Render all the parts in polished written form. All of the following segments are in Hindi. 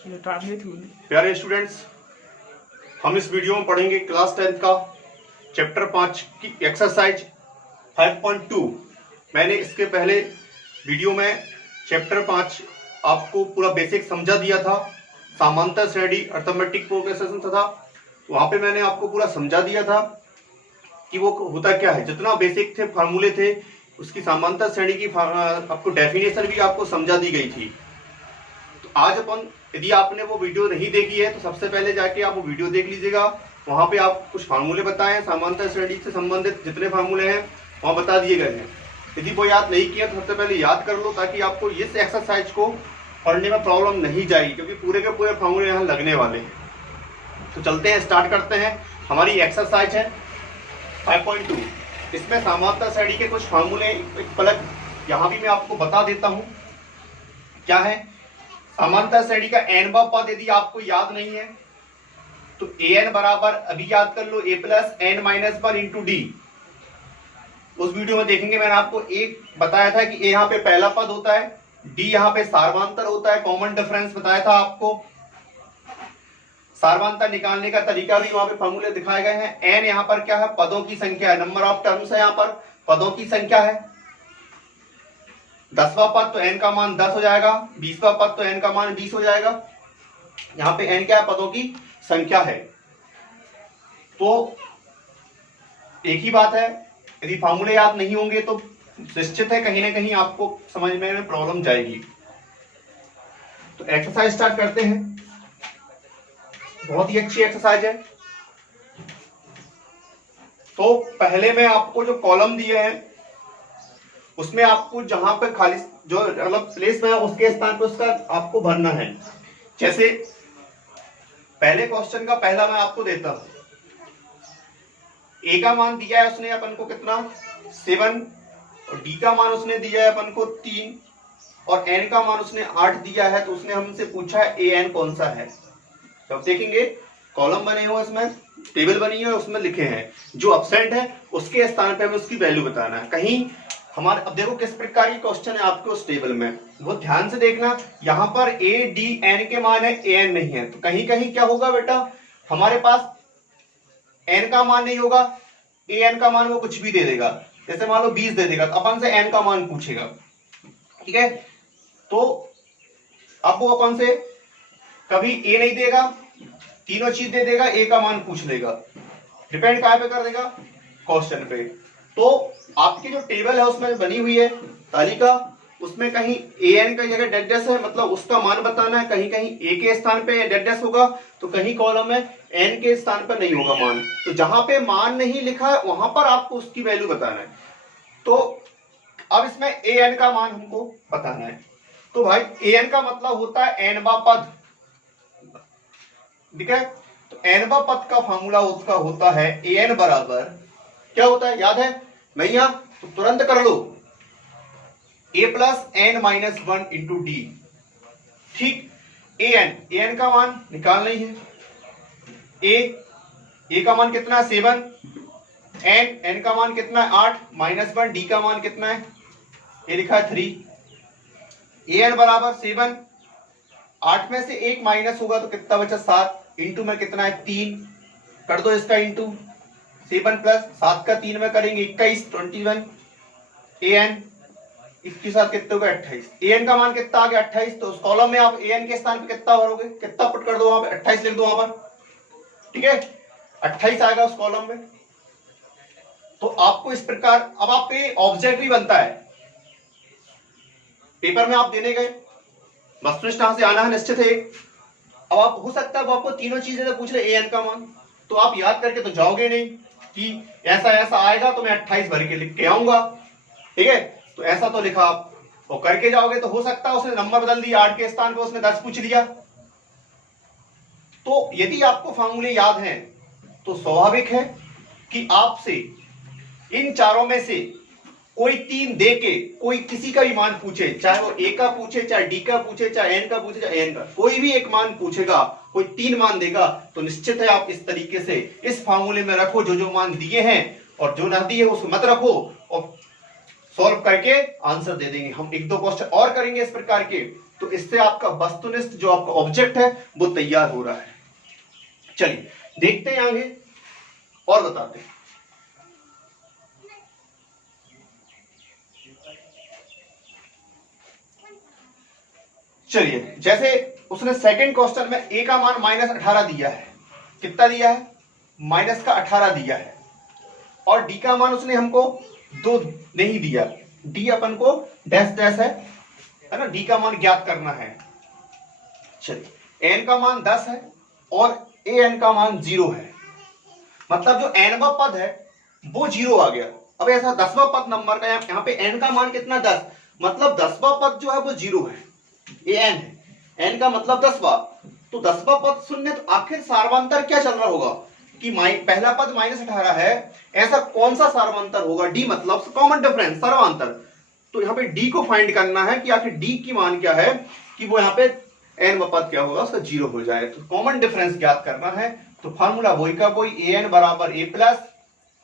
प्यारे स्टूडेंट्स, हम इस वीडियो में पढ़ेंगे क्लास 10 का चैप्टर 5 की एक्सरसाइज 5.2। मैंने इसके पहले वीडियो में चैप्टर 5 आपको पूरा बेसिक समझा दिया था। समांतर श्रेणी, अर्थमेटिक प्रोग्रेशन था, वहां पे मैंने आपको पूरा समझा दिया था कि वो होता क्या है। जितना बेसिक थे, फार्मूले थे, उसकी समांतर श्रेणी की आपको डेफिनेशन भी आपको समझा दी गई थी। तो आज अपन, यदि आपने वो वीडियो नहीं देखी है तो सबसे पहले जाके आप वो वीडियो देख लीजिएगा। वहां पे आप कुछ फार्मूले बताए, समांतर श्रेणी से संबंधित जितने फार्मूले हैं वहां बता दिए गए हैं। यदि वो याद नहीं किया तो सबसे पहले याद कर लो, ताकि आपको इस एक्सरसाइज को पढ़ने में प्रॉब्लम नहीं जाएगी, क्योंकि पूरे के पूरे फार्मूले यहाँ लगने वाले हैं। तो चलते हैं, स्टार्ट करते हैं। हमारी एक्सरसाइज है 5.2। इसमें समांतर श्रेणी के कुछ फार्मूले एक पलट यहाँ भी मैं आपको बता देता हूँ। क्या है समांतर श्रेणी का n वां पद, यदि आपको याद नहीं है तो an बराबर, अभी याद कर लो, a plus n minus 1 into D. उस वीडियो में देखेंगे, मैंने आपको एक बताया था कि a यहाँ पे पहला पद होता है, d यहाँ पे सार्वधातुक होता है, कॉमन डिफरेंस बताया था आपको। सार्वधातुक निकालने का तरीका भी वहां पे फॉर्मूले दिखाए गए हैं। n यहाँ पर क्या है, पदों की संख्या है, नंबर ऑफ टर्म्स है, यहाँ पर पदों की संख्या है। 10वां पद तो n का मान 10 हो जाएगा, 20वां पद तो n का मान 20 हो जाएगा। यहाँ पे n क्या है, पदों की संख्या है। तो एक ही बात है, यदि फॉर्मूले याद नहीं होंगे तो निश्चित है कहीं ना कहीं आपको समझने में प्रॉब्लम जाएगी। तो एक्सरसाइज स्टार्ट करते हैं। बहुत ही अच्छी एक्सरसाइज है। तो पहले में आपको जो कॉलम दिए हैं उसमें आपको जहां पे खाली जो मतलब प्लेस में है उसके स्थान पे उसका आपको भरना है। जैसे पहले क्वेश्चन का पहला मैं आपको देता हूं। ए का मान दिया है उसने अपन को कितना, 7, और डी का मान उसने दिया है अपन को 3, और एन का मान उसने 8 दिया है। तो उसने हमसे पूछा है ए एन कौन सा है। तो अब देखेंगे, कॉलम बने हुए, इसमें टेबल बनी है, उसमें लिखे हैं जो एब्सेंट है उसके स्थान पे हमें उसकी वैल्यू बताना है। कहीं हमारे, अब देखो किस प्रकार की क्वेश्चन है आपके उस टेबल में, वो ध्यान से देखना। यहाँ पर ए डी एन के मान है, ए एन नहीं है, तो कहीं कहीं क्या होगा बेटा, हमारे पास एन का मान नहीं होगा, ए एन का मान वो कुछ भी दे देगा। जैसे मान लो 20 दे देगा तो अपन से एन का मान पूछेगा, ठीक है। तो अब वो अपन से कभी ए नहीं देगा, तीनों चीज दे देगा, ए का मान पूछ लेगा। डिपेंड कहां पे कर देगा, क्वेश्चन पे। तो आपकी जो टेबल है उसमें बनी हुई है तालिका, उसमें कहीं ए एन का जगह डेड डैश है, मतलब उसका मान बताना है। कहीं कहीं ए के स्थान पे डेड डैश होगा, तो कहीं कॉलम में एन के स्थान पर नहीं होगा मान। तो जहां पे मान नहीं लिखा है वहां पर आपको उसकी वैल्यू बताना है। तो अब इसमें ए एन का मान हमको बताना है। तो भाई ए एन का मतलब होता है एनवा पद, ठीक है। तो एनवा पद का फॉर्मूला उसका होता है ए एन बराबर, क्या होता है याद है भैया, तो तुरंत कर लो, A plus N minus 1 into D. ठीक, ए एन का मान निकालना ही है। ए का मान कितना है, 7, एन का मान कितना है, 8, माइनस 1, डी का मान कितना है, ये लिखा है 3। ए एन बराबर 7, 8 में से 1 माइनस होगा तो कितना बचा, 7, इंटू में कितना है 3, कर दो इसका इंटू। 7 प्लस 7 का 3 में करेंगे 21, 21, ए एन 21 साथ कितने हो गए 28। ए एन का मान कितना आ गया 28। तो उस कॉलम में आप ए एन के स्थान पे कितना भरोगे, कितना पुट कर दो वहां पे, 28 लिख दो वहां पर, ठीक है, 28 आएगा उस कॉलम में। तो आपको इस प्रकार, अब आप पे ऑब्जेक्ट भी बनता है, पेपर में आप देने गए, वस्तुनिष्ठ से आना है निश्चित है। अब आप, हो सकता है वो आपको तीनों चीजें तो पूछ रहे ए एन का मान, तो आप याद करके तो जाओगे नहीं कि ऐसा ऐसा आएगा तो मैं 28 भर के लिख के आऊंगा, ठीक है। तो ऐसा तो लिखा आप, वो करके जाओगे तो हो सकता है उसने नंबर बदल दिया, 8 के स्थान पे उसने 10 पूछ लिया। तो यदि आपको फॉर्मूले याद हैं तो स्वाभाविक है कि आपसे इन चारों में से कोई 3 दे के कोई किसी का भी मान पूछे, चाहे वो ए का पूछे, चाहे डी का पूछे, चाहे एन का पूछे, चाहे एन का, कोई भी एक मान पूछेगा, कोई 3 मान देगा, तो निश्चित है आप इस तरीके से इस फार्मूले में रखो जो जो मान दिए हैं, और जो ना दिए उसको मत रखो। और सॉल्व करके आंसर दे देंगे। हम एक दो क्वेश्चन और करेंगे इस प्रकार के, तो इससे आपका वस्तुनिष्ठ जो आपका ऑब्जेक्ट है वो तैयार हो रहा है। चलिए देखते हैं आगे और बताते हैं। चलिए जैसे उसने सेकंड क्वेश्चन में ए का मान -18 दिया है, कितना दिया है, -18 दिया है, और डी का मान उसने हमको 2 नहीं दिया, डी अपन को डैश डैश है ना, डी का मान ज्ञात करना है। चलिए एन का मान 10 है और ए एन का मान 0 है, मतलब जो एनवा पद है वो 0 आ गया। अब ऐसा 10वां पद नंबर का यहाँ पे एन का मान कितना 10, मतलब 10वां पद जो है वो 0 है, ए एन है, एन का मतलब 10वां, तो 10वां पद शून्य, तो आखिर सार्वंतर क्या चल रहा होगा कि पहला पद -18 है, ऐसा कौन सा सार्वंतर होगा, डी मतलब कॉमन डिफरेंस सर्वांतर। तो यहाँ पे डी को फाइंड करना है कि आखिर डी की मान क्या है, कि वो यहाँ पे एन पद क्या होगा उसका 0 हो जाए, तो कॉमन डिफरेंस ज्ञात करना है। तो फार्मूला वही का वही, ए एन बराबर A plus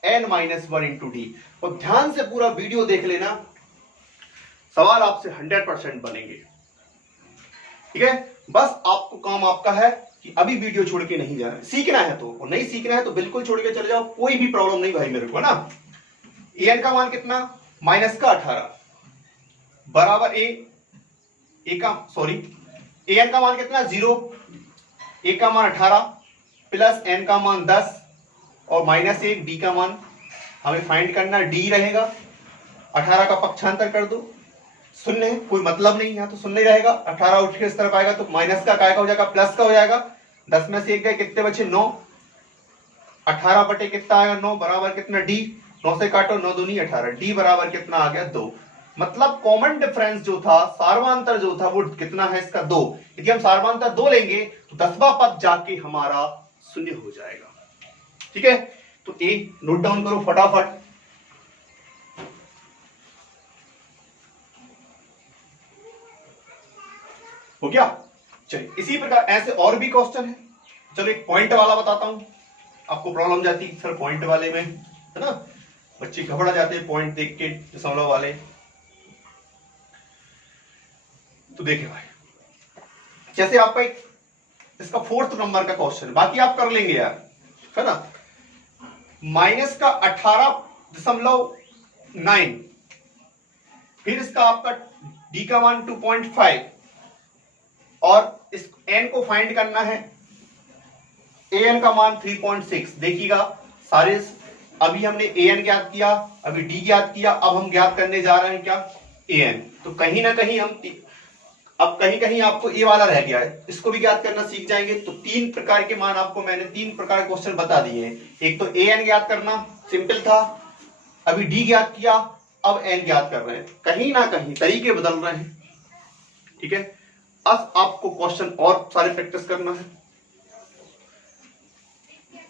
N -1 into D. और ध्यान से पूरा वीडियो देख लेना, सवाल आपसे 100% बनेंगे, ठीक है। बस आपको काम आपका है कि अभी वीडियो छोड़ के नहीं जाना है, सीखना है तो, और नहीं सीखना है तो बिल्कुल छोड़ के चले जाओ, कोई भी प्रॉब्लम नहीं भाई मेरे को ना। ए एन का मान कितना, -18 बराबर ए एन का मान कितना 0, ए का मान 18 प्लस एन का मान 10 और -1, डी का मान हमें फाइंड करना, डी रहेगा 18 का पक्षांतर कर दो, शून्य है, कोई मतलब नहीं है तो शून्य रहेगा, 18 उठ के इस तरफ आएगा तो माइनस का काय का हो जाएगा, प्लस का हो जाएगा, 10 में से 1 गए, कितने बचे 9, 18 बटे कितना आएगा 9 बराबर कितना डी, 9 से काटो 9 दूनी 18, डी बराबर कितना आ गया 2। मतलब कॉमन डिफरेंस जो था, सार्वंतर जो था वो कितना है इसका 2। यदि हम सार्वंतर 2 लेंगे तो 10वां पद जाके हमारा शून्य हो जाएगा, ठीक है। तो ए नोट डाउन करो फटाफट, हो गया। चलिए इसी प्रकार ऐसे और भी क्वेश्चन है। चलो एक पॉइंट वाला बताता हूं, आपको प्रॉब्लम जाती सर पॉइंट वाले में, है ना, बच्चे घबरा जाते हैं पॉइंट देख के दशमलव वाले। तो देखिए भाई, जैसे आपका एक इसका 4th नंबर का क्वेश्चन, बाकी आप कर लेंगे यार, है ना, -18.9, फिर इसका आपका डी का मान 2.5 और इस एन को फाइंड करना है, ए एन का मान 3.6। देखिएगा सारे, अभी हमने ए एन ज्ञात किया, अभी डी ज्ञात किया, अब हम ज्ञात करने जा रहे हैं क्या, ए एन। तो कहीं ना कहीं हम अब कहीं कहीं आपको ए वाला रह गया है, इसको भी ज्ञात करना सीख जाएंगे। तो 3 प्रकार के मान आपको मैंने 3 प्रकार के क्वेश्चन बता दिए हैं। एक तो ए एन ज्ञात करना सिंपल था, अभी डी ज्ञात किया, अब एन ज्ञात कर रहे हैं, कहीं ना कहीं तरीके बदल रहे हैं, ठीक है। अब आपको क्वेश्चन और सारे प्रैक्टिस करना है।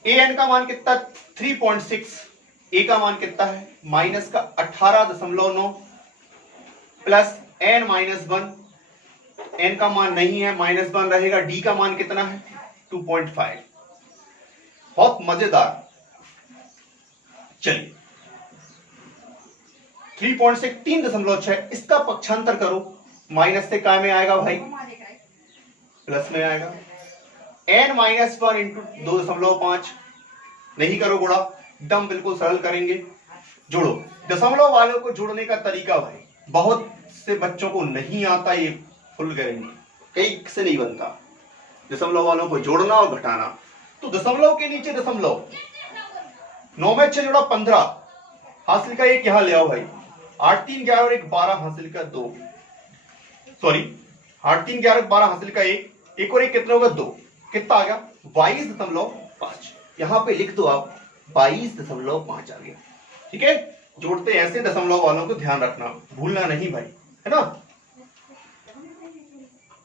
ए एन का मान कितना 3.6, ए का मान कितना है -18.9 प्लस एन -1, एन का मान नहीं है -1 रहेगा, डी का मान कितना है 2.5। बहुत मजेदार। चलिए 3.6 3.6, इसका पक्षांतर करो, माइनस से काय में आएगा भाई, प्लस में आएगा, n -1 इंटू 2.5, नहीं करो गुणा, एकदम बिल्कुल सरल करेंगे, जोड़ो। दशमलव वालों को जोड़ने का तरीका भाई बहुत से बच्चों को नहीं आता, ये फुल करेंगे, कई से नहीं बनता दशमलव वालों को जोड़ना और घटाना। तो दशमलव के नीचे दशमलव, 9 में 6 जोड़ा 15, हासिल का 1 यहां ले आओ भाई, 8 3 11 और 1 12 हासिल का 2, सॉरी 8 3 11 12 हासिल का 1 और 1 कितना होगा 2, कितना आ गया 22.5। यहां पे लिख दो आप 22.5 आ गया, ठीक है। जोड़ते ऐसे दशमलव वालों को ध्यान रखना, भूलना नहीं भाई, है ना।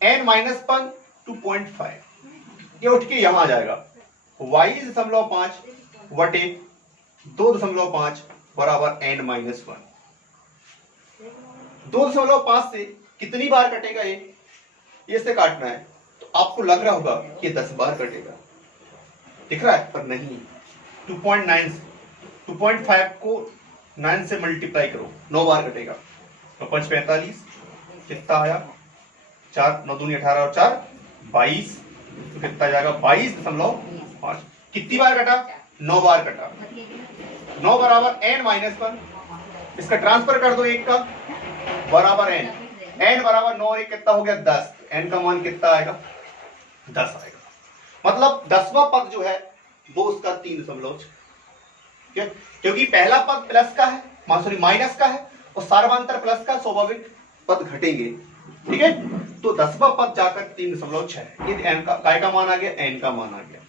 n -1 2.5, ये उठ के यहां आ जाएगा 22.5 वटे 2.5 बराबर n -1। 2.5 से कितनी बार कटेगा ये से काटना है, तो आपको लग रहा होगा कि 10 बार कटेगा, दिख रहा है, पर नहीं। 2.5 को 9 से मल्टीप्लाई करो, 9 बार कटेगा। तो 5 45 कितना आया 4, 9 दूनी 18 और 4 22, तो कितना जाएगा 22.5। कितनी बार कटा? 9 बार कटा। 9 बराबर n माइनस 1, इसका ट्रांसफर कर दो 1 का बराबर n, n बराबर 9 और 1 कितना हो गया 10, n का मान कितना आएगा 10 आएगा। मतलब 10वां पद जो है वो उसका 3.6, क्योंकि पहला पद प्लस का है, सॉरी माइनस का है, और सार्वधातुक प्लस का, स्वाभाविक पद घटेंगे, ठीक है। तो 10वां पद जाकर 3.6 है। ये n का काय का मान आ गया, n का मान आ गया।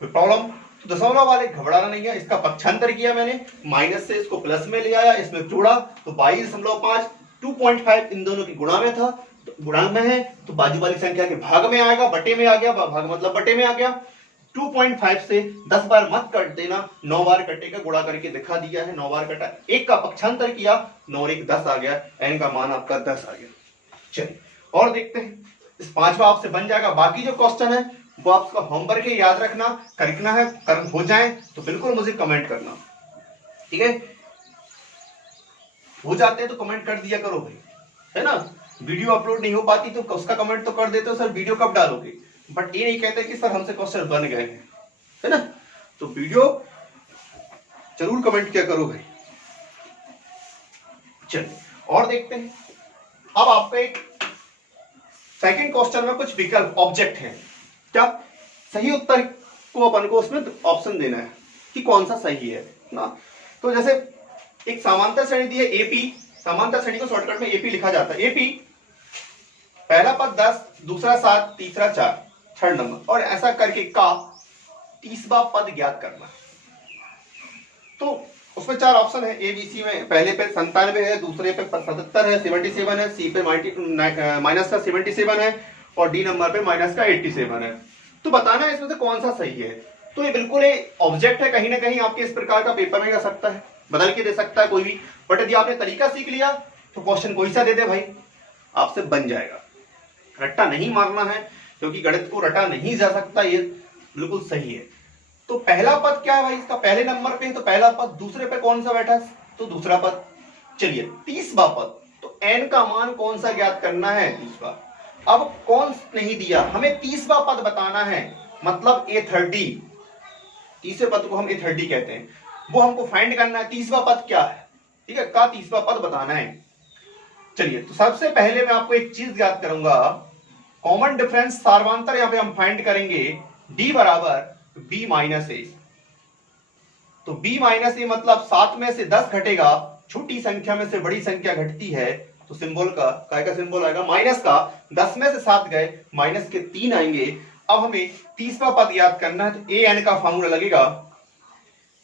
कोई प्रॉब्लम? तो दशमलव वाले घबराना नहीं है, इसका पक्षांतर किया मैंने, माइनस से इसको प्लस में ले आया, इसमें जोड़ा तो 22.5, 2.5 इन दोनों की गुणा में था, तो गुणांक में है तो बाजू वाली संख्या के भाग में आएगा, बटे में आ गया, भाग मतलब बटे में आ गया। 2.5 से 10 बार मत कट देना, 9 बार कटेगा, गुणा करके दिखा दिया है, 9 बार कटा, 1 का पक्षांतर किया, 9 और 1 10 आ गया, n का मान आपका 10 आ गया। चलिए और देखते हैं, इस 5वां आपसे बन जाएगा। बाकी जो क्वेश्चन है वो आपका होमवर्क है, याद रखना, करना है, हो जाए तो बिल्कुल मुझे कमेंट करना, ठीक है। हो जाते हैं तो कमेंट कर दिया करो भाई, है ना। वीडियो अपलोड नहीं हो पाती तो उसका कमेंट तो कर देते हो, सर वीडियो कब डालोगे, बट ये नहीं कहते कि सर हमसे क्वेश्चन बन गए हैं, है ना। तो वीडियो जरूर कमेंट किया करो भाई। चलिए और देखते हैं, अब आपका एक सेकंड क्वेश्चन में कुछ विकल्प ऑब्जेक्ट है, क्या सही उत्तर को अपन को उसमें ऑप्शन देना है कि कौन सा सही है ना। तो जैसे एक समांतर श्रेणी दी है एपी, समांतर श्रेणी को शॉर्टकट में एपी लिखा जाता है। एपी पहला पद 10, दूसरा 7, तीसरा 4, थर्ड नंबर, और ऐसा करके का 30वां पद ज्ञात करना। तो उसमें 4 ऑप्शन है, ए बी सी में पहले पे 97 है, दूसरे पे 77 है, 77 है, सी पे माइनस का 77 है, और डी नंबर पे माइनस का 87 है। तो बताना है इसमें से कौन सा सही है। तो ये बिल्कुल ऑब्जेक्ट है, कहीं ना कहीं आपके इस प्रकार का पेपर में आ सकता है, बदल के दे सकता है कोई भी, बट यदि आपने तरीका सीख लिया तो क्वेश्चन कोई सा दे दे भाई आपसे बन जाएगा। रट्टा नहीं मारना है, क्योंकि गणित को रटा नहीं जा सकता, ये बिल्कुल सही है। तो पहला पद क्या है भाई, इसका पहले नंबर पे है तो पहला पद, दूसरे पे कौन सा बैठा तो दूसरा पद। चलिए 30वां पद, तो n का मान कौन सा ज्ञात करना है 30वां। अब कौन नहीं दिया, हमें 30वां पद बताना है, मतलब A30, तीसरे पद को हम A30 कहते हैं, वो हमको फाइंड करना है। 30वां पद क्या है, ठीक है, का 30वां पद बताना है। चलिए तो सबसे पहले मैं आपको एक चीज याद करूंगा, कॉमन डिफरेंस सार्वधातुक यहां पे हम फाइंड करेंगे, d बराबर b माइनस ए। तो b माइनस ए मतलब 7 में से 10 घटेगा, छोटी संख्या में से बड़ी संख्या घटती है, तो सिंबल का काय का सिंबल आएगा माइनस का, 10 में से 7 गए, माइनस के 3 आएंगे। अब हमें 30वां पद याद करना है, तो ए एन का फॉर्मूला लगेगा।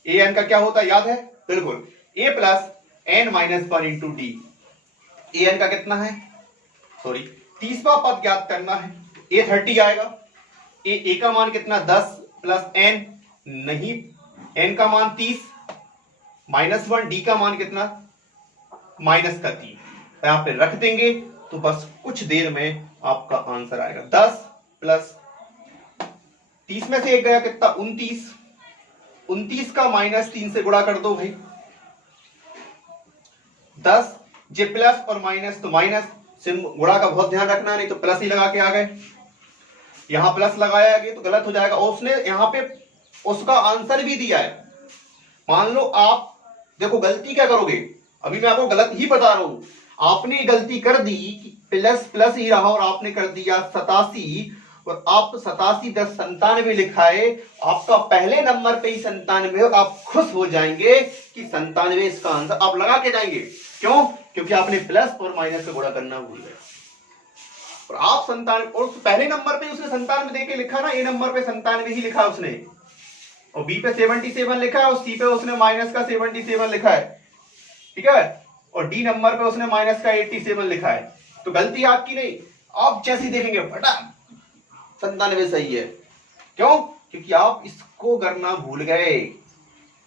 ए एन का क्या होता है याद है, बिल्कुल a plus N minus 1 into d. A n का कितना है, सॉरी 30वां पद ज्ञात करना है, A30 आएगा। ए का मान कितना 10 प्लस एन, नहीं एन का मान 30 माइनस 1, डी का मान कितना माइनस का 3, यहां पे रख देंगे तो बस कुछ देर में आपका आंसर आएगा। 10 प्लस 30 में से एक गया कितना 29, 29 का माइनस 3 से गुणा कर दो भाई, 10 जे प्लस और माइनस तो माइनस, गुणा का बहुत ध्यान रखना, नहीं तो प्लस ही लगा के आ गए, यहां प्लस लगाया गया तो गलत हो जाएगा। और उसने यहां पे उसका आंसर भी दिया है। मान लो आप देखो गलती क्या करोगे, अभी मैं आपको गलत ही बता रहा हूं, आपने गलती कर दी कि प्लस प्लस ही रहा और आपने कर दिया 87, और आप 87 10 97 लिखा है, आपका पहले नंबर पे ही 97, आप खुश हो जाएंगे कि 97 इसका आंसर, आप लगा के जाएंगे। क्यों? क्योंकि आपने प्लस और माइनस से गुणा करना भूल गए, और आप 97, और पहले नंबर पे उसने 97 देके लिखा ना, ए नंबर पे 97 ही लिखा उसने, और बी पे 77 लिखा है, और सी पे उसने माइनस का 77 लिखा है, ठीक है, और डी नंबर पे उसने माइनस का 87 लिखा है। तो गलती आपकी नहीं, आप जैसी देखेंगे फटा 97 सही है। क्यों? क्योंकि आप इसको करना भूल गए।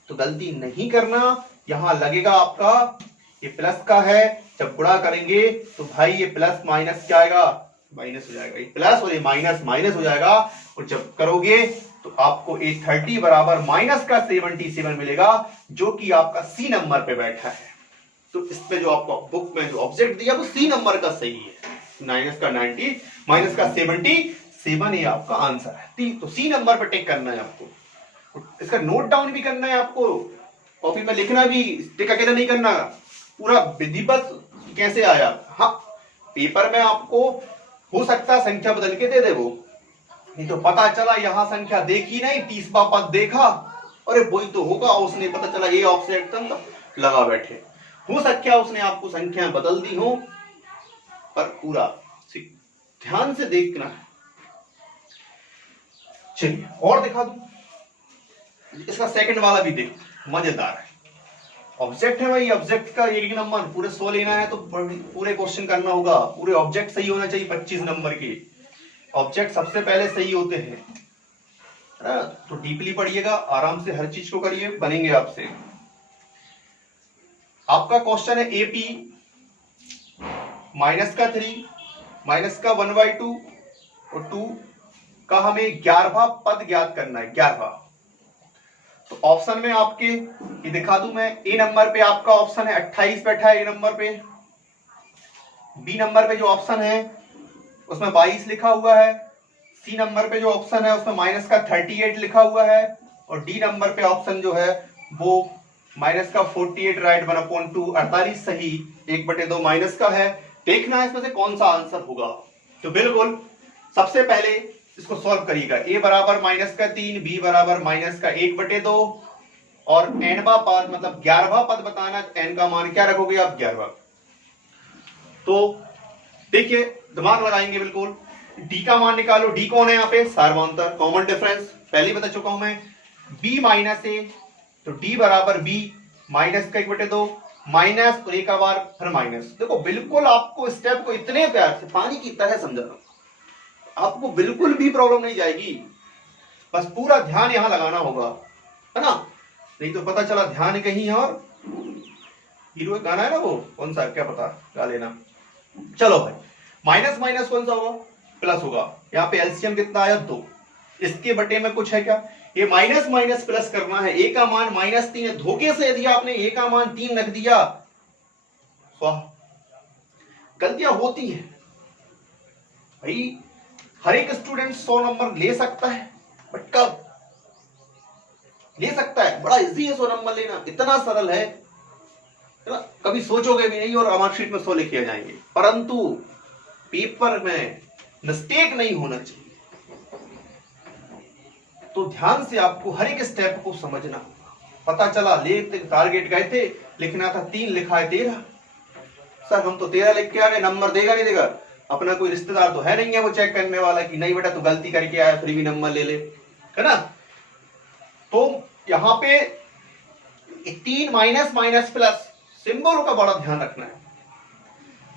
तो गलती नहीं करना, यहां लगेगा आपका ये प्लस का है, जब गुणा करेंगे तो भाई ये प्लस माइनस क्या आएगा, माइनस हो जाएगा, ये प्लस और ये माइनस माइनस हो जाएगा, और जब करोगे तो आपको A30 बराबर माइनस का 77 मिलेगा, जो कि आपका सी नंबर पे बैठा है। तो इसमें जो आपको बुक में जो ऑब्जेक्ट दिया वो सी नंबर का सही है। माइनस का 90 माइनस का 77 ये आपका आंसर है। तो सी नंबर पे टिक करना है आपको। इसका नोट डाउन भी करना है आपको, कॉपी में लिखना भी, टिक अकेला नहीं करना, पूरा विधिवत कैसे आया। हाँ, पेपर में आपको हो सकता है संख्या बदल के दे दे वो, नहीं तो पता चला यहां संख्या देखी नहीं, 30वां पद देखा, अरे वही तो होगा, उसने पता चला ये ऑब्जेक्ट लगा बैठे। हो सकता है उसने आपको संख्या बदल दी हो, पर पूरा ध्यान से देखना है। चलिए और दिखा दूं, इसका सेकंड वाला भी देख, मजेदार है। ऑब्जेक्ट है भाई, ऑब्जेक्ट का एक नंबर पूरे 100 लेना है तो पूरे क्वेश्चन करना होगा, पूरे ऑब्जेक्ट सही होना चाहिए 25 नंबर के। ऑब्जेक्ट सबसे पहले सही होते हैं, तो डीपली पढ़िएगा, आराम से हर चीज को करिए, बनेंगे आपसे। आपका क्वेश्चन है एपी माइनस का 3 माइनस का 1/2 और 2 का हमें 11वां पद ज्ञात करना है, 11वां। तो ऑप्शन में आपके ये दिखा दूं मैं, ए नंबर पे आपका ऑप्शन है 28 बैठा है ए नंबर पे, बी नंबर पे जो ऑप्शन है उसमें 22 लिखा हुआ है, सी नंबर पे जो ऑप्शन है उसमें माइनस का 38 लिखा हुआ है, और डी नंबर पे ऑप्शन जो है वो माइनस का 48 राइट 1/2 48 सही 1/2 माइनस का है। देखना है इसमें से कौन सा आंसर होगा। तो बिल्कुल सबसे पहले इसको सॉल्व करिएगा। ए बराबर माइनस का 3, बी बराबर माइनस का 1/2 और एनवा पद मतलब 11वां पद बताना, एन का मान क्या रखोगे आप 11वां। तो देखिए दिमाग लगाएंगे बिल्कुल, डी का मान निकालो, डी कौन है यहाँ पे, सार्वंतर कॉमन डिफरेंस पहले ही बता चुका हूं मैं। बी माइनस ए, तो डी बराबर बी माइनस का 1/2 माइनस और एक बार फिर माइनस। देखो बिल्कुल आपको स्टेप को इतने प्यार से पानी की तरह समझाना, आपको बिल्कुल भी प्रॉब्लम नहीं जाएगी, बस पूरा ध्यान यहां लगाना होगा, है ना, नहीं तो पता चला ध्यान कहीं और। हीरो गाना है ना वो, कौन सा क्या पता, गा लेना। चलो भाई, माइनस माइनस कौन सा होगा, प्लस होगा। यहाँ पे एलसीएम कितना आया 2, इसके बटे में कुछ है क्या, ये माइनस माइनस प्लस करना है। ए का मान -3 है, धोखे से यदि आपने ए का मान 3 रख दिया, वाह, गलतियां होती है भाई। हर एक स्टूडेंट 100 नंबर ले सकता है, बट कब ले सकता है, बड़ा इजी है 100 नंबर लेना, इतना सरल है, कभी सोचोगे भी नहीं और मार्कशीट में 100 लिखे जाएंगे। परंतु पेपर में मिस्टेक नहीं होना चाहिए, तो ध्यान से आपको हर एक स्टेप को समझना। पता चला ले टारगेट गए थे, लिखना था 3, लिखा है 13, सर हम तो 13 लिख के आ गए, नंबर देगा नहीं देगा, अपना कोई रिश्तेदार तो है नहीं है वो चेक करने वाला कि नहीं बेटा तू गलती करके आया, फिर भी नंबर ले ले, है ना। तो यहाँ पे 3 माइनस माइनस प्लस सिंबल का बड़ा ध्यान रखना है।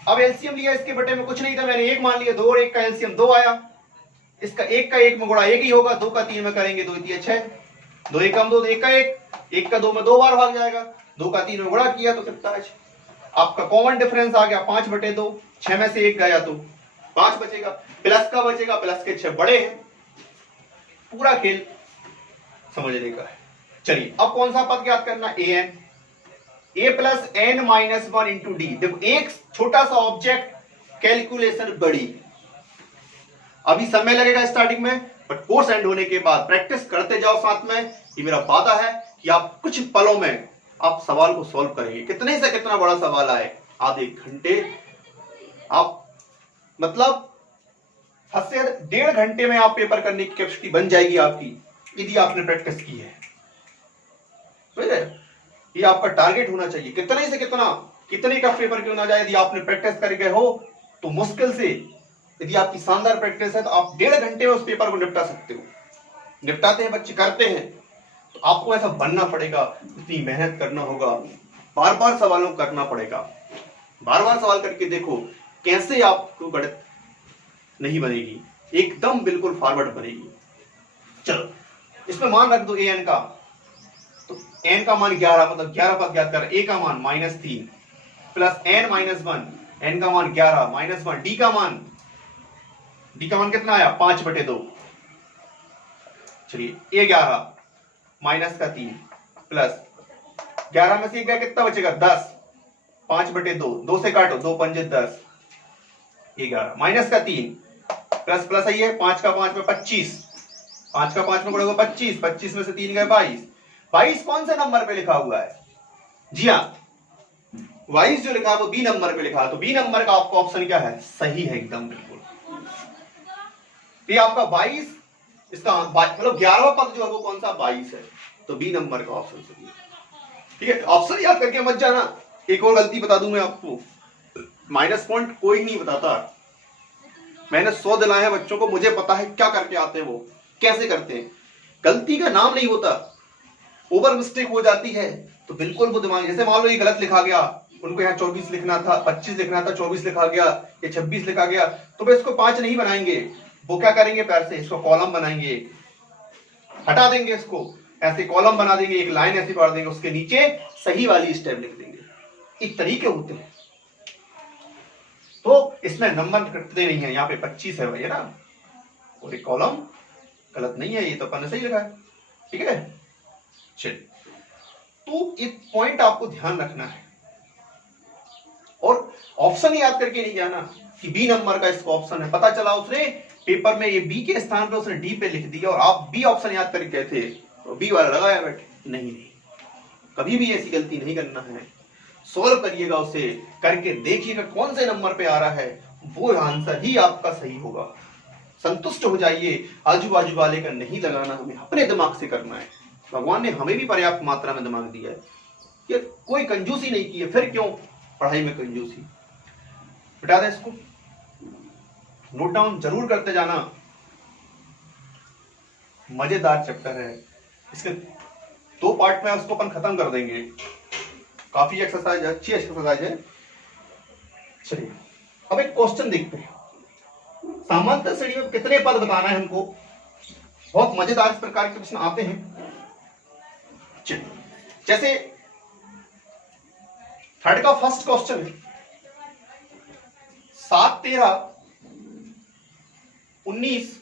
अब एलसीएम लिया, इसके बटे में कुछ नहीं था, मैंने 1 मान लिया, 2 और 1 का एलसीएम 2 आया, इसका 1 का 1 में गुणा 1 ही होगा, 2 का 3 में करेंगे 2 3 6, 2 1 2, 1 का 1, 1 का 2 में 2 बार भाग जाएगा, 2 का 3 में गुणा किया तो कितना है, आपका कॉमन डिफरेंस आ गया 5/2, 6 में से 1 गया तो 5 बचेगा, प्लस का बचेगा, प्लस के 6 बड़े हैं, पूरा खेल समझने का है। चलिए अब कौन सा पद ज्ञात करना, an, a plus n minus 1 into D. देखो एक छोटा सा ऑब्जेक्ट, कैलकुलेशन बड़ी, अभी समय लगेगा स्टार्टिंग में, बट कोर्स एंड होने के बाद प्रैक्टिस करते जाओ साथ में। ये मेरा वादा है कि आप कुछ पलों में आप सवाल को सॉल्व करेंगे। कितने से कितना बड़ा सवाल आए, आधे घंटे, आप मतलब हद से 1.5 घंटे में आप पेपर करने की कैपेसिटी बन जाएगी आपकी, यदि आपने प्रैक्टिस की है। ये आपका टारगेट होना चाहिए, कितने से कितना, कितने का पेपर क्यों ना जाए, यदि आपने प्रैक्टिस कर गए हो तो मुश्किल से, यदि आपकी शानदार प्रैक्टिस है तो आप 1.5 घंटे में उस पेपर को निपटा सकते हो। निपटाते हैं बच्चे, करते हैं, तो आपको ऐसा बनना पड़ेगा, इतनी मेहनत करना होगा, बार बार सवालों करना पड़ेगा, बार बार सवाल करके देखो कैसे आपको गणित नहीं बनेगी, एकदम बिल्कुल फॉरवर्ड बनेगी। चलो इसमें मान रख दो an का, तो n का मान 11, मतलब 11 पद ज्ञात कर, a का मान -3 प्लस n माइनस 1, n का मान 11 माइनस 1, d का मान कितना आया 5/2, चलिए ये 11 माइनस का 3 प्लस 11 में से 1 गया कितना बचेगा 10, 5/2, 2 से काटो, 2 पंजे 10, 11 माइनस का 3 प्लस प्लस आई है, 5 का 5 में 25, 5 का 5 में गुणा 25, 25 में से 3 गए 22, 22 कौन से नंबर पे लिखा हुआ है? जी हाँ, 22 जो लिखा है वो बी नंबर पे लिखा है, तो बी नंबर का आपका ऑप्शन क्या है? सही है एकदम बिल्कुल। ये आपका 22 इसका मतलब 11वां पद जो है वो कौन सा? 22 है, तो बी नंबर का ऑप्शन सही है। ठीक है, ऑप्शन याद करके मत जाना। एक और गलती बता दूं मैं आपको, माइनस पॉइंट कोई नहीं बताता, मैंने 100 दिलाए हैं बच्चों को, मुझे पता है क्या करके आते हैं, वो कैसे करते हैं। गलती का नाम नहीं होता, ओवर मिस्टेक हो जाती है तो बिल्कुल वो दिमाग, जैसे मान लो ये गलत लिखा गया, उनको यहाँ 24 लिखना था, 25 लिखना था, 24 लिखा गया, या 26 लिखा गया, तो वे इसको 5 नहीं बनाएंगे, वो क्या करेंगे? पैर से इसको कॉलम बनाएंगे, हटा देंगे, इसको ऐसे कॉलम बना देंगे, एक लाइन ऐसी पढ़ देंगे, उसके नीचे सही वाली स्टेप लिख देंगे। एक तरीके होते हैं, तो इसमें नंबर कटते नहीं है। यहाँ पे 25 है भैया ना, और एक कॉलम गलत नहीं है, ये तो अपन ने सही लिखा है। ठीक है, चलिए, तो एक पॉइंट आपको ध्यान रखना है, और ऑप्शन याद करके नहीं जाना कि बी नंबर का इसका ऑप्शन है। पता चला उसने पेपर में ये बी के स्थान पे उसने डी पे लिख दिया, और आप बी ऑप्शन याद करके गए थे तो बी वाला लगाया बैठे। नहीं, कभी भी ऐसी गलती नहीं करना है। सोल्व करिएगा, उसे करके देखिएगा कौन से नंबर पे आ रहा है, वो आंसर ही आपका सही होगा। संतुष्ट हो जाइए, आजू बाजू वाले का नहीं लगाना, हमें अपने दिमाग से करना है। भगवान ने हमें भी पर्याप्त मात्रा में दिमाग दिया है, ये कोई कंजूसी नहीं की है, फिर क्यों पढ़ाई में कंजूसी? बता दें इसको, नोट डाउन जरूर करते जाना। मजेदार चैप्टर है, इसके 2 पार्ट में उसको अपन खत्म कर देंगे। काफी एक्सरसाइज है, अच्छी एक्सरसाइज है। चलिए अब एक क्वेश्चन देखते हैं, सामांतर श्रेणी में कितने पद बताना है हमको। बहुत मजेदार इस प्रकार के प्रश्न आते हैं। चलिए, जैसे थर्ड का फर्स्ट क्वेश्चन है, 7, 13, 19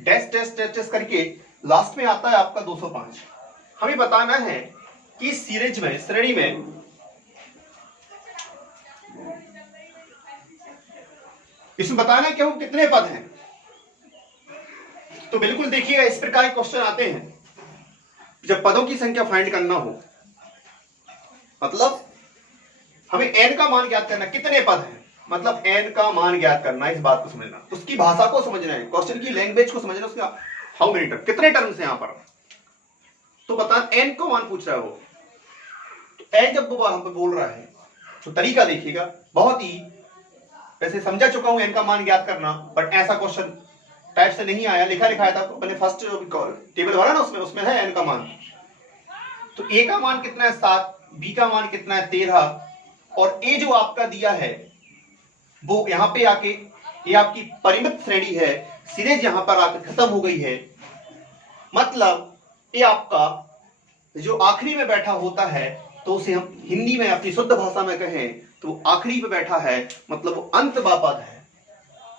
डैश डैश डैश डैश करके लास्ट में आता है आपका 205। हमें बताना है कि सीरीज में, श्रेणी में इसमें बताना है कि हम कितने पद हैं। तो बिल्कुल देखिएगा, इस प्रकार के क्वेश्चन आते हैं जब पदों की संख्या फाइंड करना हो, मतलब हमें n का मान ज्ञात करना, कितने पद हैं, मतलब n का मान ज्ञात करना है। इस बात को समझना, उसकी भाषा को समझना है, क्वेश्चन की लैंग्वेज को समझना, उसका हाउ मेनी टर्म, कितने टर्म्स हैं यहां पर। तो बता, n को मान पूछ रहा है वो, तो n जब वो हम पे बोल रहा है तो तरीका देखिएगा, बहुत ही वैसे समझा चुका हूं n का मान ज्ञात करना, बट ऐसा क्वेश्चन टाइप से नहीं आया, लिखा लिखाया था अपने फर्स्ट टेबल वाला ना, उसमें है n का मान। तो a का मान कितना है 7, b का मान कितना है 13, और a जो आपका दिया है वो यहां पे आके, ये आपकी परिमित श्रेणी है, सीरीज यहां पर आकर खत्म हो गई है। मतलब ये आपका जो आखिरी में बैठा होता है, तो उसे हम हिंदी में अपनी शुद्ध भाषा में कहें तो आखिरी पे बैठा है, मतलब वो अंत का पद है।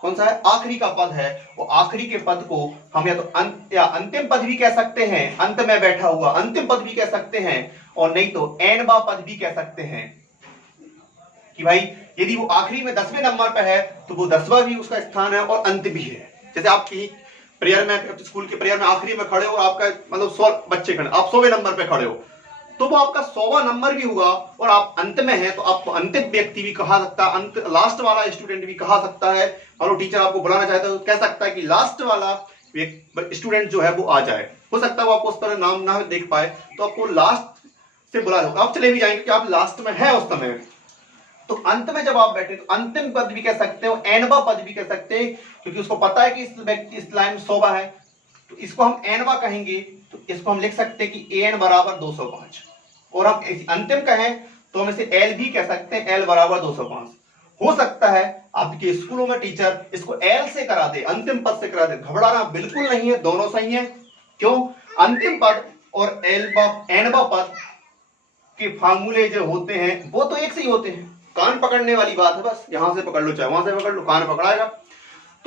कौन सा है? आखिरी का पद है। वो आखिरी के पद को हम या तो अंत या अंतिम पद भी कह सकते हैं, अंत में बैठा हुआ अंतिम पद भी कह सकते हैं, और नहीं तो एनवा पद भी कह सकते हैं कि भाई यदि वो आखिरी में 10वें नंबर पे है तो वो 10वां भी उसका स्थान है और अंत भी है। जैसे आप कहीं प्रेयर में, स्कूल के प्रेयर में आखिरी में खड़े हो और आपका मतलब 100 बच्चे खड़े, आप 100वें नंबर पे खड़े हो, तो वो आपका 100वां नंबर भी हुआ, और आप अंत में हैं तो आपको अंतिम व्यक्ति भी कहा सकता है, अंत लास्ट वाला स्टूडेंट भी कहा सकता है। और टीचर आपको बुलाना चाहता है तो कह सकता है कि लास्ट वाला स्टूडेंट जो है वो आ जाए। हो सकता है वो आपको उस पर नाम ना देख पाए तो आपको लास्ट से बुला लो, आप चले भी जाएंगे कि आप लास्ट में है उस समय। तो अंत में जब आप बैठे तो अंतिम पद भी कह सकते हो, एनवा पद भी कह सकते हैं, क्योंकि उसको पता है कि इस व्यक्ति इस लाइन में 100वां है, तो इसको हम एनवा कहेंगे। तो इसको हम लिख सकते हैं कि एन बराबर 205, और हम अंतिम कहें तो हम इसे एल भी कह सकते हैं, एल बराबर 205। हो सकता है आपके स्कूलों में टीचर इसको एल से करा दे, अंतिम पद से करा दे, घबराना बिल्कुल नहीं है, दोनों सही है। क्यों? अंतिम पद और एनवा पद के फार्मूले जो होते हैं वो तो एक से ही होते हैं। कान पकड़ने वाली बात है, बस यहां से पकड़ लो चाहे वहां से पकड़ लो, कान पकड़ाएगा।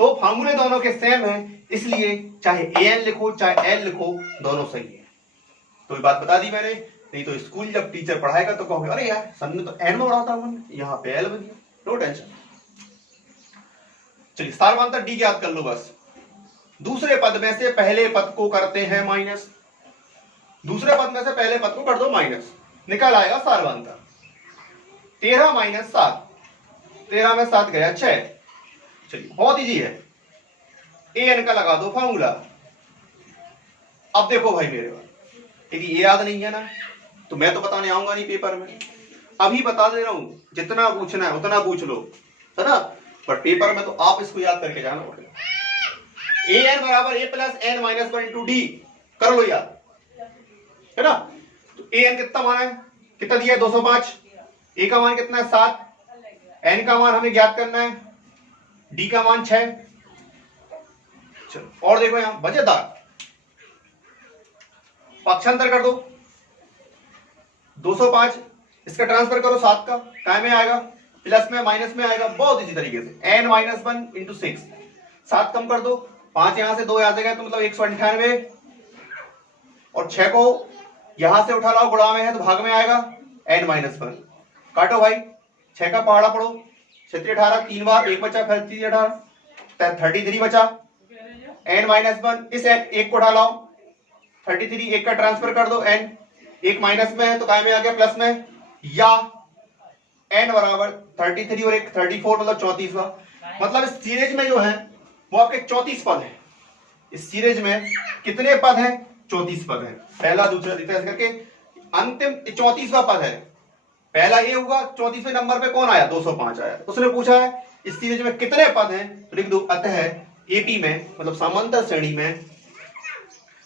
तो फार्मूले दोनों के सेम हैं, इसलिए चाहे an लिखो चाहे l लिखो दोनों सही है। तो ये बात बता दी मैंने, नहीं तो स्कूल जब टीचर पढ़ाएगा तो कहोगे अरे यार सर ने तो n में पढ़ा था, हमने यहाँ पे l बन गया। No tension. चलिए सारवांतर d याद कर लो बस। दूसरे पद में से पहले पद को करते हैं माइनस, दूसरे पद में से पहले पद को कर दो माइनस, निकल आएगा सारवांतर 13 माइनस 7, 13 में 7 गया 6। चलिए बहुत इजी है, an का लगा दो फार्मूला। अब देखो भाई मेरे पास, यदि ये याद नहीं है ना तो मैं तो बताने आऊंगा नहीं पेपर में, अभी बता दे रहा हूं, जितना पूछना है उतना पूछ लो, है ना, पर पेपर में तो आप इसको याद करके जाना पड़ेगा। an बराबर a plus n minus 1 into D, कर लो याद, है ना। तो an कितना मान है, कितना दिया है 205, a का मान कितना है 7, n का मान हमें ज्ञात करना है, d का मान 6। चलो और देखो यहां मजेदार, पक्षांतर कर दो 205, इसका ट्रांसफर करो 7 का, काय में आएगा प्लस में माइनस में आएगा, बहुत इसी तरीके से n माइनस 1 इंटू 6, 7 कम कर दो, 5 यहां से 2 यहां से गए तो मतलब 198, और 6 को यहां से उठा लाओ, गुणा में है तो भाग में आएगा n माइनस 1, काटो भाई, 6 का पहाड़ा पढ़ो, 6 18, 3 बार 1 बचा, फिर 3 18, 33 बचा, n माइनस 1, इस एक को उठा लाओ 33, एक का ट्रांसफर कर दो, n एक माइनस में है तो काय में आ गया प्लस में, या n बराबर 33 और एक 34 मतलब 34वां, मतलब इस सीरीज में जो है वो आपके 34 पद है। इस सीरीज में कितने पद हैं, 34 पद है, पहला दूसरा तीसरा करके अंतिम 34वां पद है। पहला ये होगा 34वें नंबर पे कौन आया, 205 आया। उसने पूछा है इस सीरीज में कितने पद हैं, लिख दो अतः एपी में मतलब समांतर श्रेणी में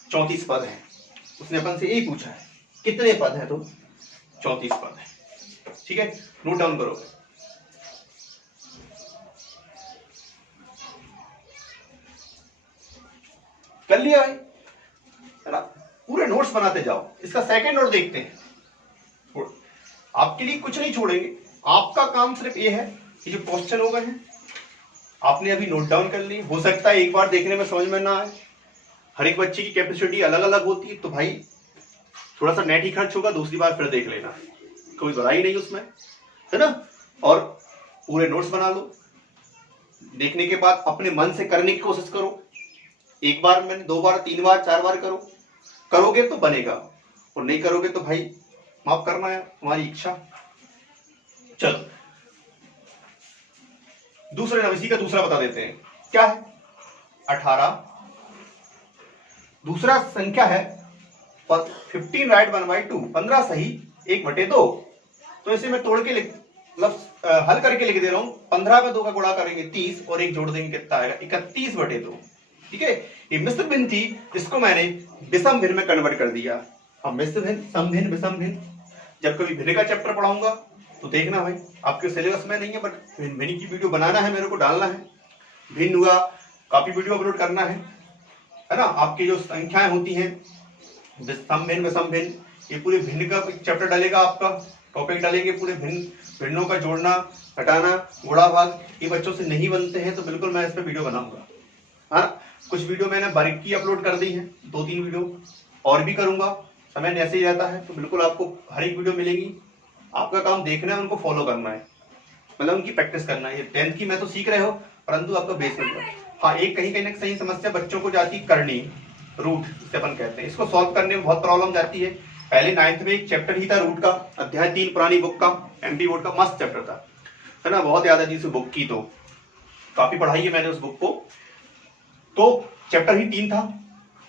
34 पद है। उसने अपन से यही पूछा है कितने पद है, तो 34 पद है। ठीक है, नोट डाउन करो। कर लिया भाई, है ना, पूरे नोट्स बनाते जाओ। इसका सेकंड नोट देखते हैं, आपके लिए कुछ नहीं छोड़ेंगे, आपका काम सिर्फ ये है कि जो क्वेश्चन हो गए हैं आपने अभी नोट डाउन कर लिए। हो सकता है एक बार देखने में समझ में ना आए, हर एक बच्चे की कैपेसिटी अलग अलग होती है, तो भाई थोड़ा सा नेट ही खर्च होगा, दूसरी बार फिर देख लेना, कोई बुराई नहीं उसमें, है ना। और पूरे नोट्स बना लो, देखने के बाद अपने मन से करने की कोशिश करो। एक बार मैंने 2 बार 3 बार 4 बार करो, करोगे तो बनेगा, और नहीं करोगे तो भाई माफ करना है, तुम्हारी इच्छा। चलो दूसरे नवसी का दूसरा बता देते हैं, क्या है 18, दूसरा संख्या है 15 राइट 1/2, 15 सही 1/2। तो इसे मैं तोड़ के मतलब हल करके लिख दे रहा हूं, 15 में 2 का गुणा करेंगे 30 और 1 जोड़ देंगे कितना आएगा 31/2। ठीक है, ये मिश्र भिन्न थी, इसको मैंने विषम भिन्न में कन्वर्ट कर दिया। अब मिश्र भिन्न, सम भिन्न, विषम भिन्न, जब कभी भिन्न का चैप्टर पढ़ाऊंगा तो देखना भाई, आपके सिलेबस में नहीं है बट भिन्न की वीडियो बनाना है, मेरे को डालना है। भिन्न हुआ, काफी वीडियो अपलोड करना है ना। आपकी जो संख्याएं होती हैं सम भिन्न, विषम भिन्न, ये पूरे भिन्न का चैप्टर डालेगा, आपका टॉपिक डालेंगे पूरे भिन्नों का जोड़ना, हटाना, गुणा भाग। ये बच्चों से नहीं बनते हैं तो बिल्कुल मैं इस पर वीडियो बनाऊंगा। हाँ, कुछ वीडियो मैंने बारीकी अपलोड कर दी है, 2-3 वीडियो और भी करूंगा, समय ऐसे ही रहता है, तो बिल्कुल आपको हर एक वीडियो मिलेगी। आपका काम देखना है, उनको फॉलो करना है, मतलब उनकी प्रैक्टिस करना है। ये 10th की मैं तो सीख रहे हो, परंतु आपका बेस नहीं है। हाँ, एक कहीं ना कहीं समस्या बच्चों को जाती करनी, रूट जिसे अपन कहते हैं, इसको सॉल्व करने में बहुत प्रॉब्लम जाती है। पहले 9th में एक चैप्टर ही था रूट का, अध्याय 3 पुरानी बुक का, एमपी बोर्ड का, मस्त चैप्टर था, है ना, बहुत याद आती है उस बुक की, तो काफी पढ़ाई है मैंने उस बुक को। तो चैप्टर ही 3 था,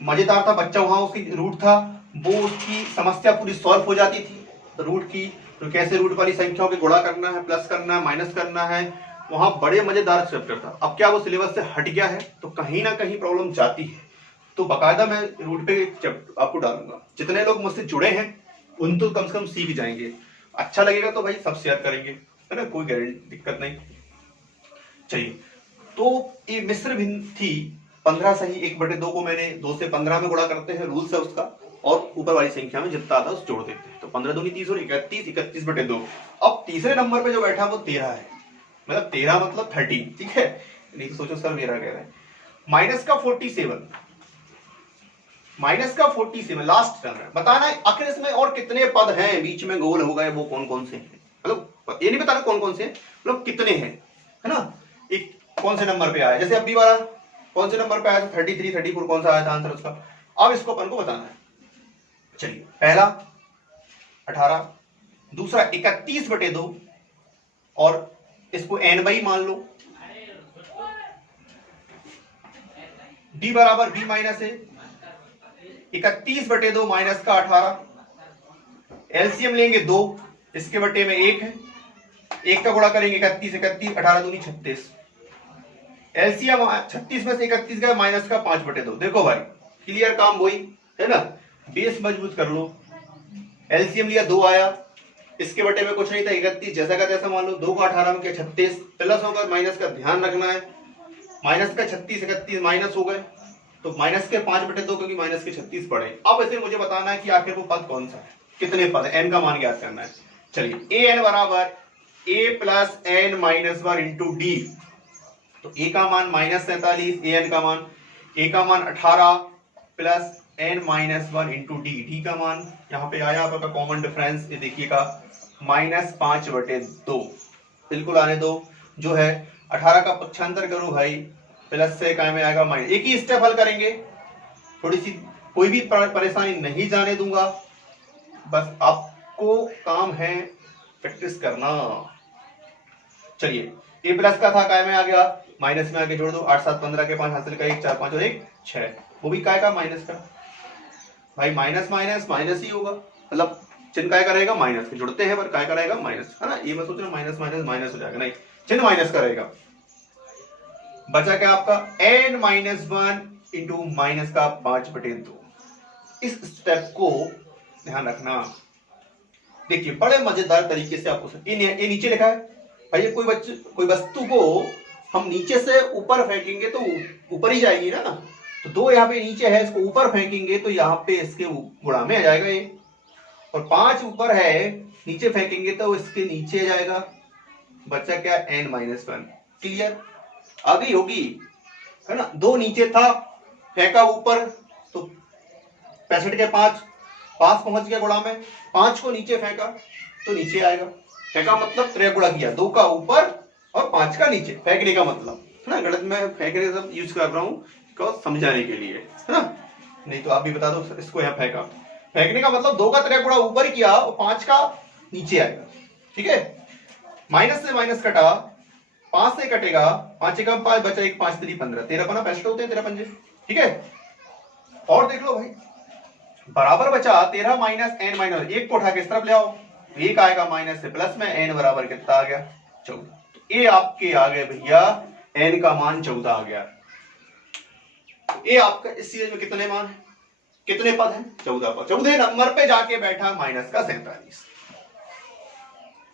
मजेदार था, बच्चा वहां उसकी रूट था, वो उसकी समस्या पूरी सॉल्व हो जाती थी रूट की, तो कैसे रूट वाली संख्याओं के गुणा करना है, प्लस करना है, माइनस करना है, वहां बड़े मजेदार चैप्टर था। अब क्या वो सिलेबस से हट गया है तो कहीं ना कहीं प्रॉब्लम जाती है, तो बकायदा मैं रूट पे आपको डालूंगा। जितने लोग मुझसे जुड़े हैं उन तो कम से कम सीख जाएंगे, अच्छा लगेगा तो भाई सब शेयर करेंगे, है ना, कोई गारंटी दिक्कत नहीं। चलिए, तो ये मिश्र भिन्न थी, 15 सही 1/2 को मैंने 2 से 15 में गुणा करते हैं, रूल्स है उसका, और ऊपर वाली संख्या में जितना आता है उस जोड़ देते हैं, तो 15 दूनी 30 और 31, 31/2। अब तीसरे नंबर पे जो बैठा वो 13 है, मतलब 13 मतलब 30, ठीक है, नहीं तो सोचो सर मेरा कह रहे हैं माइनस का 47 लास्ट टर्म है। बताना है आखिर इसमें और कितने पद हैं बीच में गोल हो गए, वो कौन कौन से हैं, मतलब ये नहीं बताना कौन कौन से हैं, मतलब कितने हैं, है ना। एक कौन से नंबर पे आया, जैसे अभी वाला कौन से नंबर पे आया था 33 34 कौन सा आया था आंसर उसका। अब इसको अपन को बताना है। चलिए पहला 18, दूसरा 31/2 और इसको n/, मान लो d बराबर b माइनस है 31/2 माइनस का 18, एलसीएम लेंगे 2, इसके बटे में 1 है, 1 का गुणा करेंगे 31 18 दूनी 36, एलसीएम 36 में से 31 गया माइनस का 5/2। देखो भाई क्लियर काम वही है ना, बेस मजबूत कर लो। एलसीएम लिया 2 आया, इसके बटे में कुछ नहीं था 31, जैसा का तैसा मान लो। 2 का 18 में क्या 36, प्लस होगा माइनस का ध्यान रखना है, माइनस का 36 31 माइनस हो गए तो माइनस के 5/2 क्योंकि माइनस के 36 पड़े। अब ऐसे मुझे बताना है कि आखिर वो पद कौन सा है, कितने पद है, एन का मान ज्ञात करना है। चलिए ए एन बराबर A plus N minus 1 into D, तो ए का मान -47, ए एन का मान, ए का मान 18 plus N minus 1 into d, d का मान यहाँ पे आया आपका कॉमन डिफरेंस, ये देखिएगा -5/2 बिल्कुल आने दो। जो है 18 का पक्षांतर करो भाई, प्लस से काय में आएगा माइनस। एक ही स्टेप हल करेंगे, थोड़ी सी कोई भी परेशानी नहीं जाने दूंगा, बस आपको काम है प्रैक्टिस करना। चलिए ए प्लस का था, काय में आ गया माइनस में आके जोड़ दो, 8 7 15 के 5 हासिल का 1 4 5 और 1 6, वो भी काय का माइनस का। भाई माइनस माइनस माइनस ही होगा, मतलब चिन्ह काय करेगा माइनस के, जुड़ते हैं पर काय करेगा माइनस, है ना। ये मैं सोच रहा हूँ माइनस माइनस माइनस हो जाएगा, नहीं चिन्ह माइनस करेगा। बचा क्या आपका n-1 इंटू माइनस का 5/2। इस स्टेप को ध्यान रखना। देखिए बड़े मजेदार तरीके से आपको ये नीचे लिखा है भाई, कोई वस्तु को हम नीचे से ऊपर फेंकेंगे तो ऊपर ही जाएगी ना, तो 2 यहाँ पे नीचे है, इसको ऊपर फेंकेंगे तो यहाँ पे इसके गुणा में आ जाएगा ये, और 5 ऊपर है नीचे फेंकेंगे तो इसके नीचे आ जाएगा। बचा क्या n-1, क्लियर आ गई होगी, है ना। 2 नीचे था फेंका ऊपर तो 65 के 5 पास पहुंच गया गुणा में, 5 को नीचे फेंका तो नीचे आएगा। फेंका मतलब त्रिगुणा किया, 2 का ऊपर और 5 का नीचे, फेंकने का मतलब, है ना। गणित में फेंकने का यूज कर रहा हूँ समझाने के लिए, है ना। नहीं तो आप भी बता दो इसको यहाँ फेंका, फेंकने का मतलब 2 का त्रिगुणा ऊपर किया और 5 का नीचे आएगा, ठीक है। माइनस से माइनस कटा, 5 से कटेगा, 5 का 5 बचा 1 5 3 15, 13 पना 65 होते हैं 13 पंजे, ठीक है। और देख लो भाई बराबर बचा 13 माइनस n माइनस 1 को उठा के इस तरफ ले आओ, 1 आएगा माइनस से प्लस में, n बराबर कितना आ गया 14। तो ये आपके आ गए भैया n का मान 14 आ गया। ये आपका इस सीरीज में कितने मान है, कितने पद हैं, 14 पद। 14 नंबर पे जाके बैठा माइनस का 47।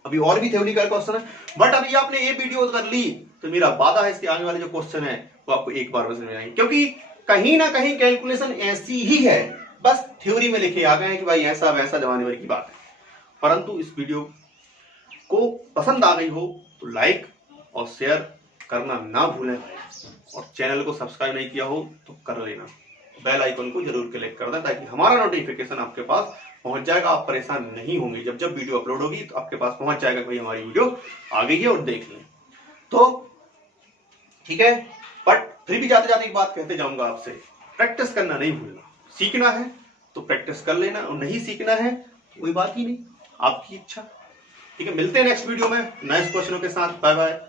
अभी और भी थ्योरी का क्वेश्चन है, बट अभी आपने ये वीडियो कर ली तो मेरा वादा है इसके आने वाले जो क्वेश्चन है वो आपको एक बार में समझ में आएंगे, क्योंकि कहीं ना कहीं कैलकुलेशन ऐसी ही है, बस थ्योरी में लिखे आ गए हैं कि भाई ऐसा वैसा जमाने भर की बात है। परंतु इस वीडियो को पसंद आ गई हो तो लाइक और शेयर करना ना भूलें, और चैनल को सब्सक्राइब नहीं किया हो तो कर लेना, बेल आइकन को जरूर क्लिक कर दें ताकि हमारा नोटिफिकेशन आपके पास पहुंच जाएगा, आप परेशान नहीं होंगे। जब जब वीडियो अपलोड होगी तो आपके पास पहुंच जाएगा भाई हमारी वीडियो आ गई है और देख लें, तो ठीक है। बट फिर भी जाते जाते एक बात कहते जाऊंगा आपसे, प्रैक्टिस करना नहीं भूलना। सीखना है तो प्रैक्टिस कर लेना, और नहीं सीखना है कोई बात ही नहीं, आपकी इच्छा, ठीक है। मिलते हैं नेक्स्ट वीडियो में नए क्वेश्चनों के साथ। Bye bye.